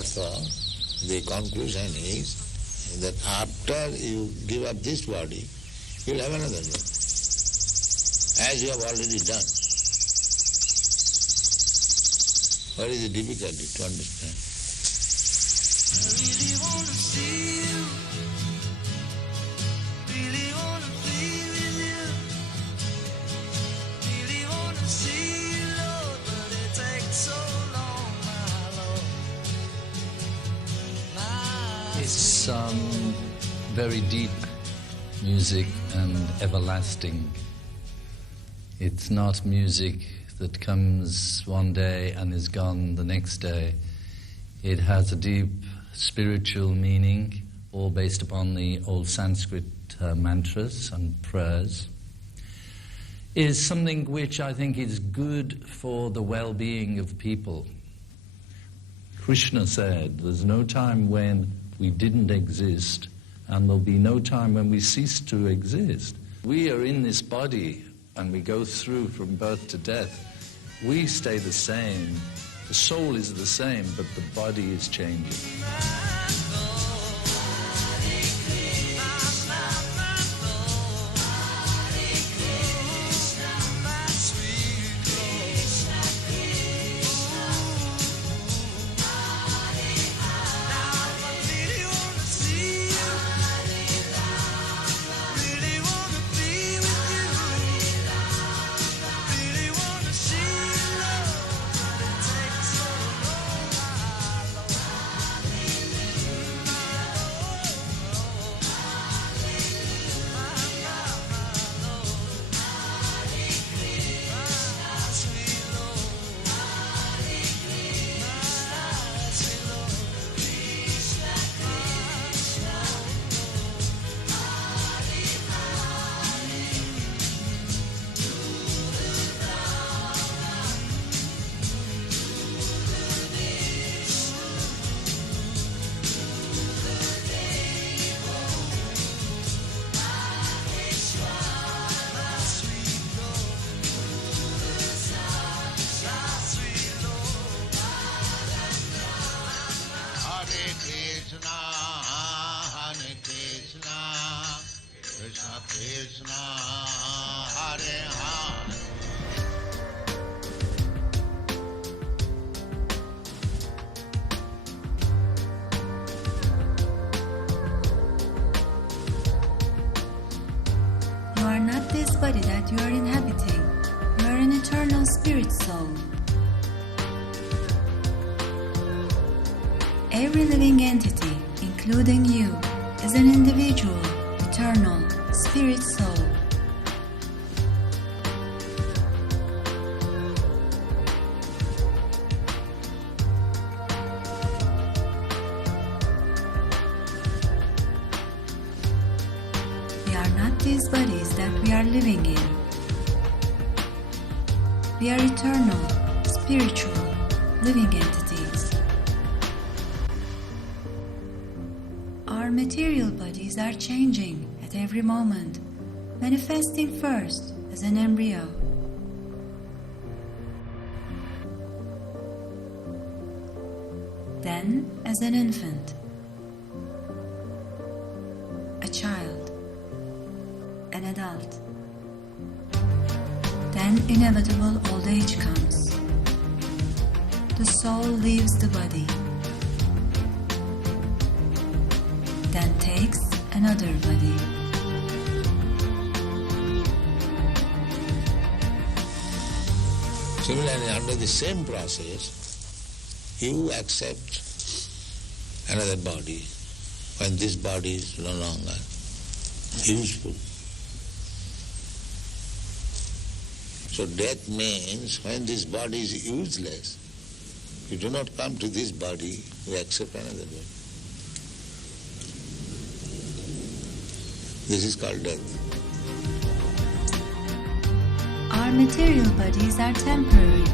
Therefore, the conclusion is that after you give up this body, you will have another body, as you have already done. What is the difficulty to understand? I really want to see you, really want to be with you, really want to see you, Lord, but it takes so long, my Lord. It's very deep music and everlasting. It's not music that comes one day and is gone the next day. It has a deep spiritual meaning, all based upon the old Sanskrit mantras and prayers. Is something which I think is good for the well-being of people. Krishna said, there's no time when we didn't exist, and there'll be no time when we cease to exist. We are in this body, and we go through from birth to death. We stay the same. The soul is the same, but the body is changing. Krishna Krishna, Hare Hare. You are not this body that you are inhabiting. You are an eternal spirit soul. Every living entity, including you, is an individual, eternal, spirit soul. We are not these bodies that we are living in. We are eternal, spiritual, living entities. Our material bodies are changing at every moment, manifesting first as an embryo, then as an infant, a child, an adult. Then inevitable old age comes. The soul leaves the body, then takes another body. Similarly, under the same process, you accept another body when this body is no longer useful. So death means when this body is useless, you do not come to this body, you accept another body. This is called death. Our material bodies are temporary.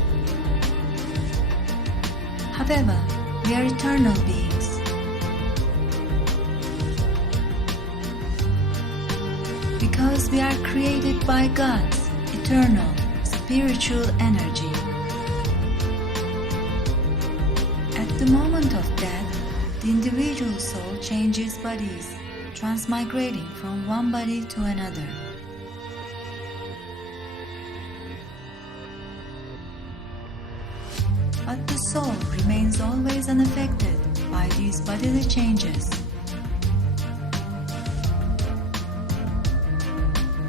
However, we are eternal beings. Because we are created by God's eternal, spiritual energy. At the the moment of death, the individual soul changes bodies, transmigrating from one body to another. But the soul remains always unaffected by these bodily changes.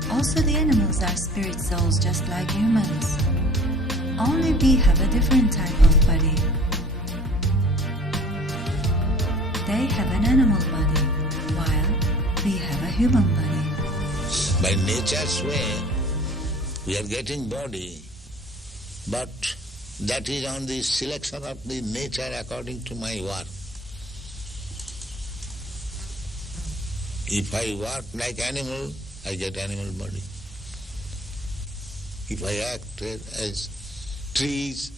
Also, the animals are spirit souls just like humans. Only we have a different type of body. They have an animal body, while we have a human body. By nature's way, we are getting body, but that is on the selection of the nature according to my work. If I work like animal, I get animal body. If I act as trees,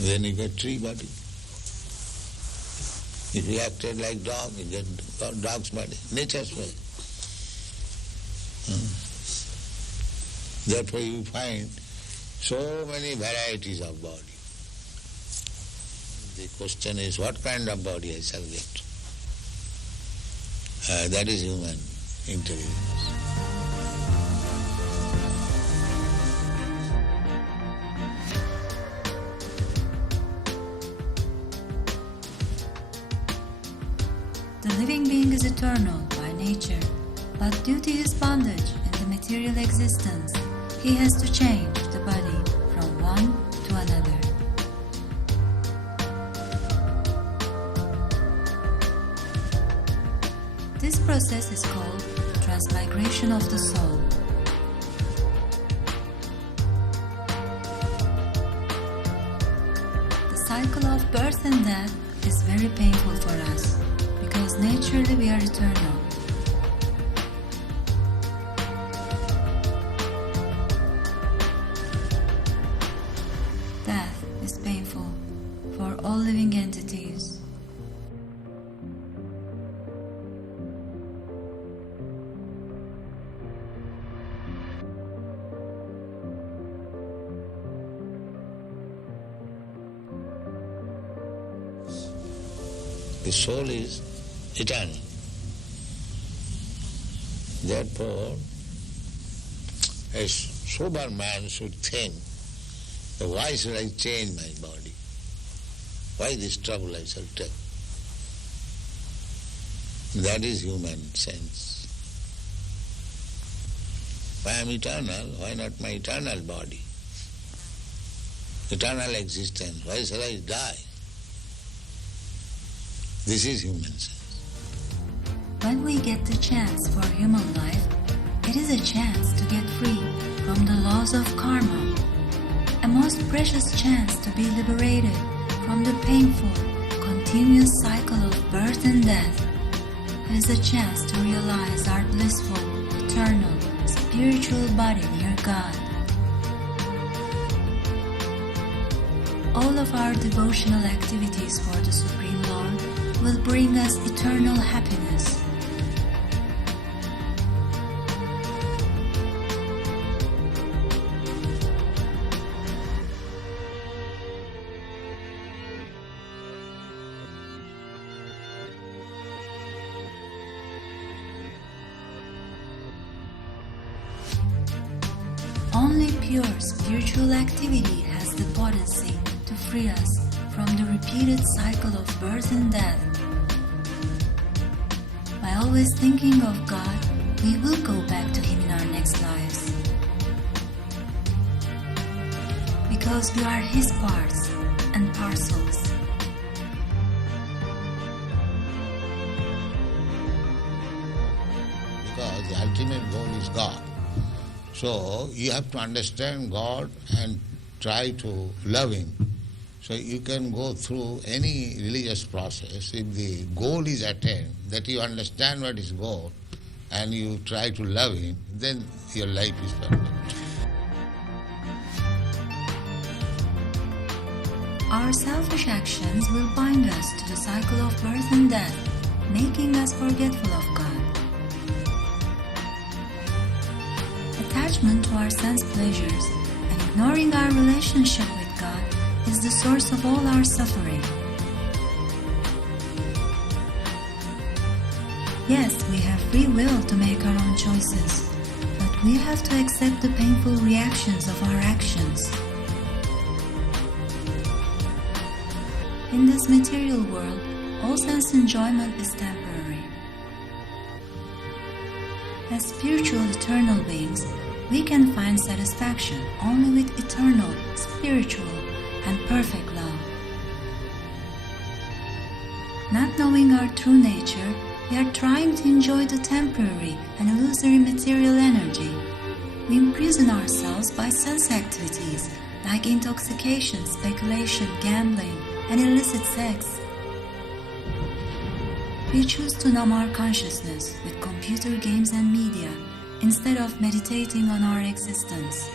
then you get tree body. If you acted like dog, you get dog's body. Nature's way. Therefore you find so many varieties of body. The question is, what kind of body I shall get? That is human intelligence. The living being is eternal by nature, but due to his bondage in the material existence, he has to change the body from one to another. This process is called transmigration of the soul. The cycle of birth and death is very painful for us, because naturally we are eternal. Death is painful for all living entities. The soul is eternal. Therefore, a sober man should think, why should I change my body? Why this trouble I shall take? That is human sense. If I am eternal, why not my eternal body? Eternal existence, why shall I die? This is human sense. When we get the chance for human life, it is a chance to get free from the laws of karma, a most precious chance to be liberated from the painful, continuous cycle of birth and death. It is a chance to realize our blissful, eternal, spiritual body near God. All of our devotional activities for the Supreme Lord will bring us eternal happiness. Only pure spiritual activity has the potency to free us from the repeated cycle of birth and death. By always thinking of God, we will go back to Him in our next lives. Because we are His parts and parcels. Because the ultimate goal is God. So you have to understand God and try to love Him. So you can go through any religious process. If the goal is attained, that you understand what is goal, and you try to love Him, then your life is perfect. Our selfish actions will bind us to the cycle of birth and death, making us forgetful of God. Attachment to our sense pleasures and ignoring our relationship with God is is the source of all our suffering. Yes, we have free will to make our own choices, but we have to accept the painful reactions of our actions. In this material world, all sense enjoyment is temporary. As spiritual eternal beings, we can find satisfaction only with eternal, spiritual, and perfect love. Not knowing our true nature, we are trying to enjoy the temporary and illusory material energy. We imprison ourselves by sense activities like intoxication, speculation, gambling, and illicit sex. We choose to numb our consciousness with computer games and media instead of meditating on our existence.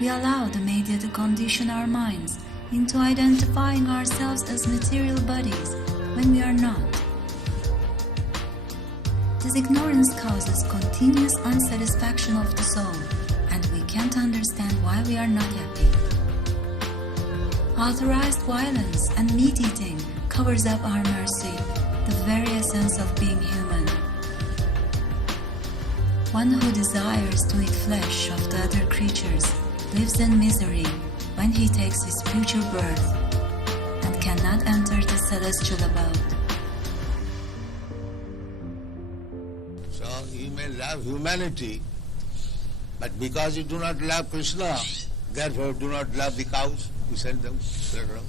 We allow the media to condition our minds into identifying ourselves as material bodies when we are not. This ignorance causes continuous unsatisfaction of the soul, and we can't understand why we are not happy. Authorized violence and meat-eating covers up our mercy, the very essence of being human. One who desires to eat flesh of the other creatures lives in misery when he takes his future birth and cannot enter the celestial abode. So you may love humanity, but because you do not love Krishna, therefore do not love the cows. You send them around.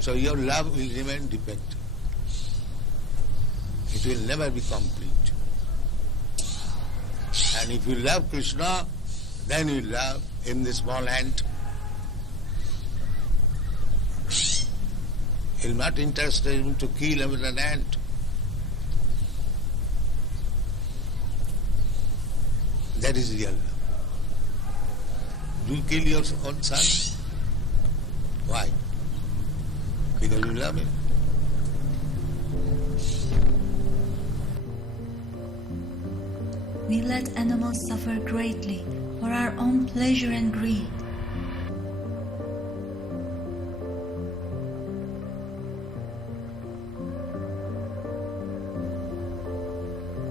So your love will remain defective. It will never be complete. And if you love Krishna, then you love in the small ant. He is not interested even to kill even an ant. That is real love. Do you kill your own son? Why? Because you love him. We let animals suffer greatly for our own pleasure and greed.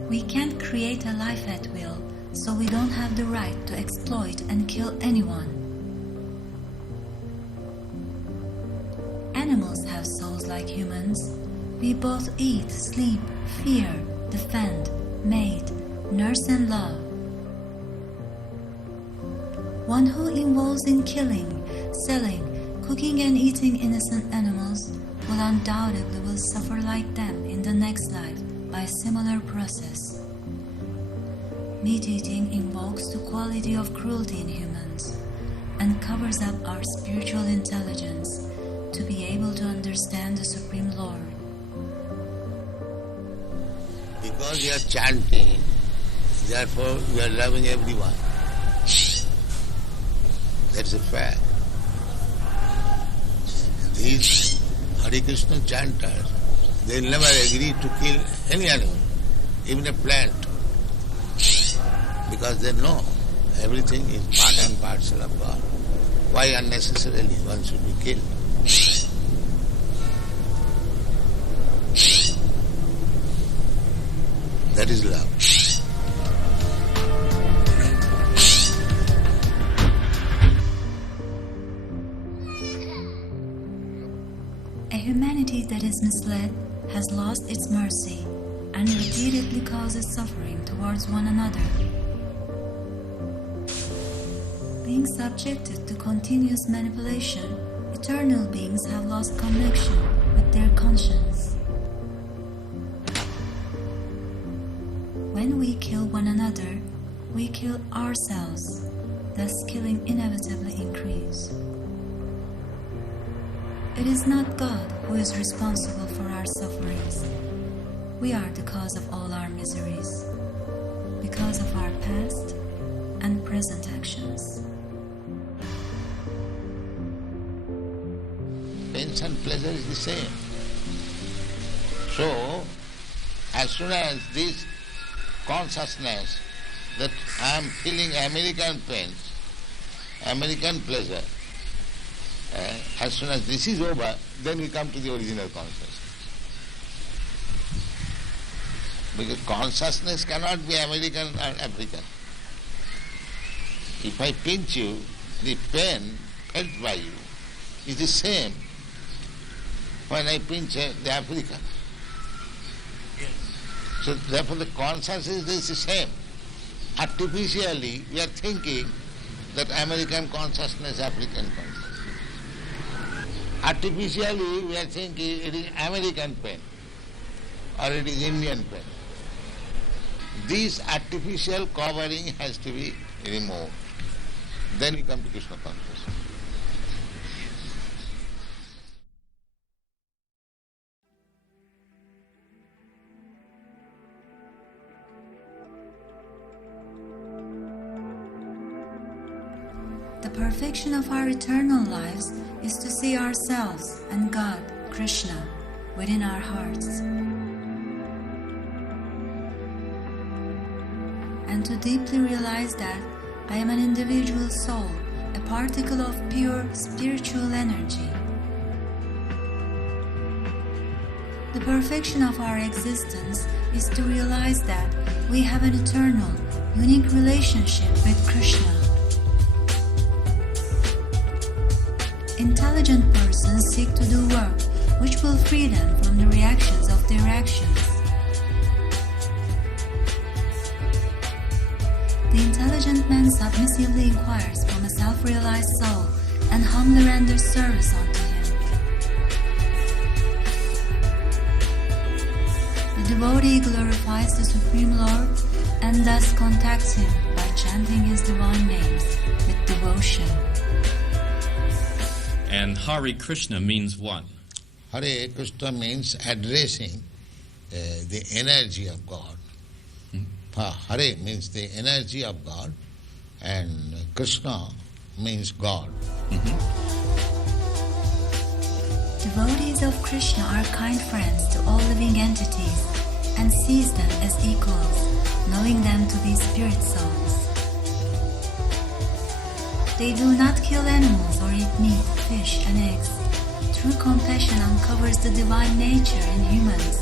We can't create a life at will, so we don't have the right to exploit and kill anyone. Animals have souls like humans. We both eat, sleep, fear, defend, mate, nurse and love. One who involves in killing, selling, cooking and eating innocent animals will undoubtedly suffer like them in the next life by a similar process. Meat eating invokes the quality of cruelty in humans and covers up our spiritual intelligence to be able to understand the Supreme Lord. Because you are chanting, therefore you are loving everyone. That's a fact. These Hare Krishna chanters, they never agree to kill any animal, even a plant, because they know everything is part and parcel of God. Why unnecessarily one should be killed? That is love. A humanity that is misled has lost its mercy and repeatedly causes suffering towards one another. Being subjected to continuous manipulation, eternal beings have lost connection with their conscience. When we kill one another, we kill ourselves, thus killing inevitably increase. It is not God who is responsible for our sufferings. We are the cause of all our miseries, because of our past and present actions. Pains and pleasure is the same. So, as soon as this consciousness that I am feeling American pains, American pleasure. As soon as this is over, then we come to the original consciousness. Because consciousness cannot be American or African. If I pinch you, the pain felt by you is the same when I pinch the African. So therefore the consciousness is the same. Artificially we are thinking that American consciousness, African consciousness. Artificially we are thinking it is American pain or it is Indian pain. This artificial covering has to be removed. Then we come to Krishna consciousness. The perfection of our eternal lives is to see ourselves and God, Krishna, within our hearts. And to deeply realize that I am an individual soul, a particle of pure spiritual energy. The perfection of our existence is to realize that we have an eternal, unique relationship with Krishna. Intelligent persons seek to do work which will free them from the reactions of their actions. The intelligent man submissively inquires from a self-realized soul and humbly renders service unto him. The devotee glorifies the Supreme Lord and thus contacts him by chanting his divine names with devotion. And Hare Krishna means what? Hare Krishna means addressing the energy of God. Hare means the energy of God, and Krishna means God. Devotees of Krishna are kind friends to all living entities and sees them as equals, knowing them to be spirit souls. They do not kill animals or eat meat, fish, and eggs. True compassion uncovers the divine nature in humans.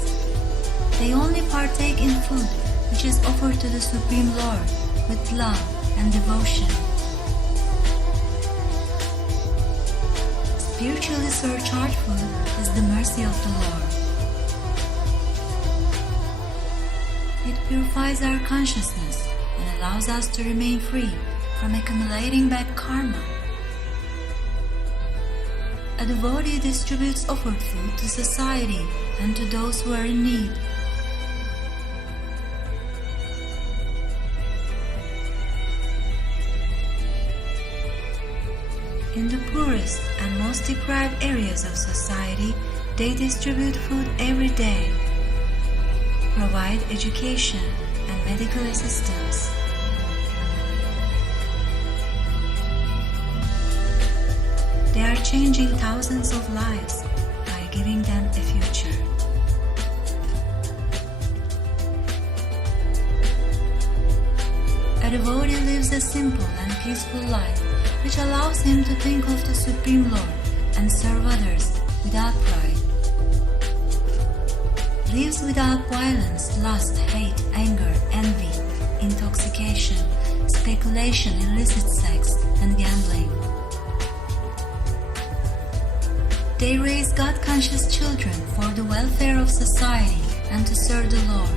They only partake in food which is offered to the Supreme Lord with love and devotion. Spiritually surcharged food is the mercy of the Lord. It purifies our consciousness and allows us to remain free from accumulating bad karma. A devotee distributes offered food to society and to those who are in need. In the poorest and most deprived areas of society, they distribute food every day, provide education and medical assistance. They are changing thousands of lives by giving them a future. A devotee lives a simple and peaceful life, which allows him to think of the Supreme Lord and serve others without pride. Lives without violence, lust, hate, anger, envy, intoxication, speculation, illicit sex, and gambling. They raise God-conscious children for the welfare of society and to serve the Lord.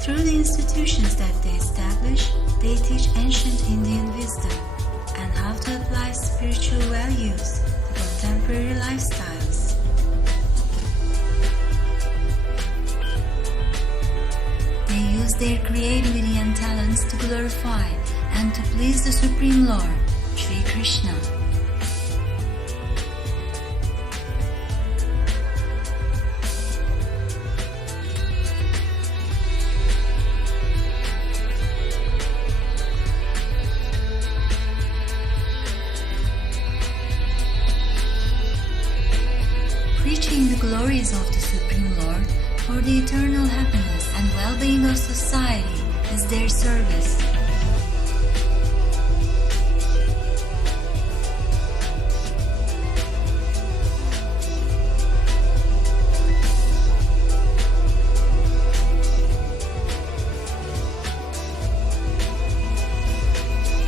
Through the institutions that they establish, they teach ancient Indian wisdom and how to apply spiritual values to contemporary lifestyles. They use their creativity and talents to glorify and to please the Supreme Lord, Sri Krishna. glories of the Supreme Lord for the eternal happiness and well-being of society is their service.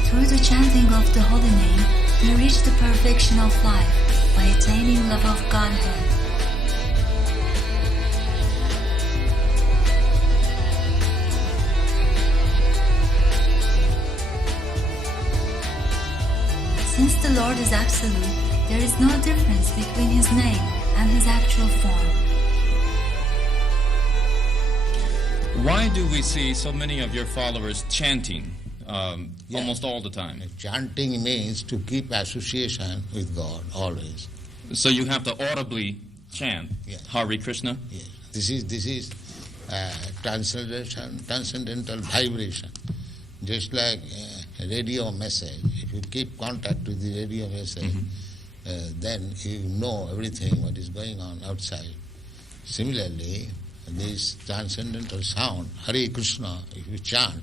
Through the chanting of the holy name, we reach the perfection of life by attaining love of Godhead. Since the Lord is absolute, there is no difference between His name and His actual form. Why do we see so many of your followers chanting almost all the time? Chanting means to keep association with God always. So you have to audibly chant Hare Krishna? Yes. This is transcendental vibration. Just like a radio message. If you keep contact with the radio message, then you know everything what is going on outside. Similarly, this transcendental sound, Hare Krishna, if you chant,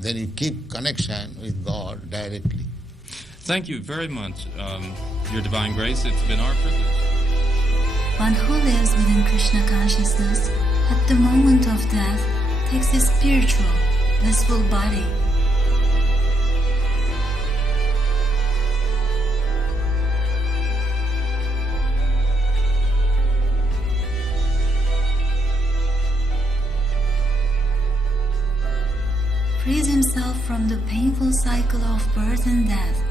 then you keep connection with God directly. Thank you very much, Your Divine Grace. It's been our privilege. One who lives within Krishna consciousness at the moment of death takes a spiritual, blissful body. Frees himself from the painful cycle of birth and death,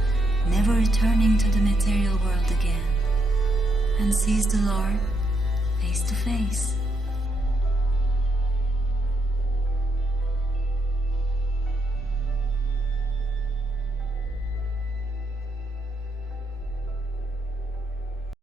never returning to the material world again, and sees the Lord face to face.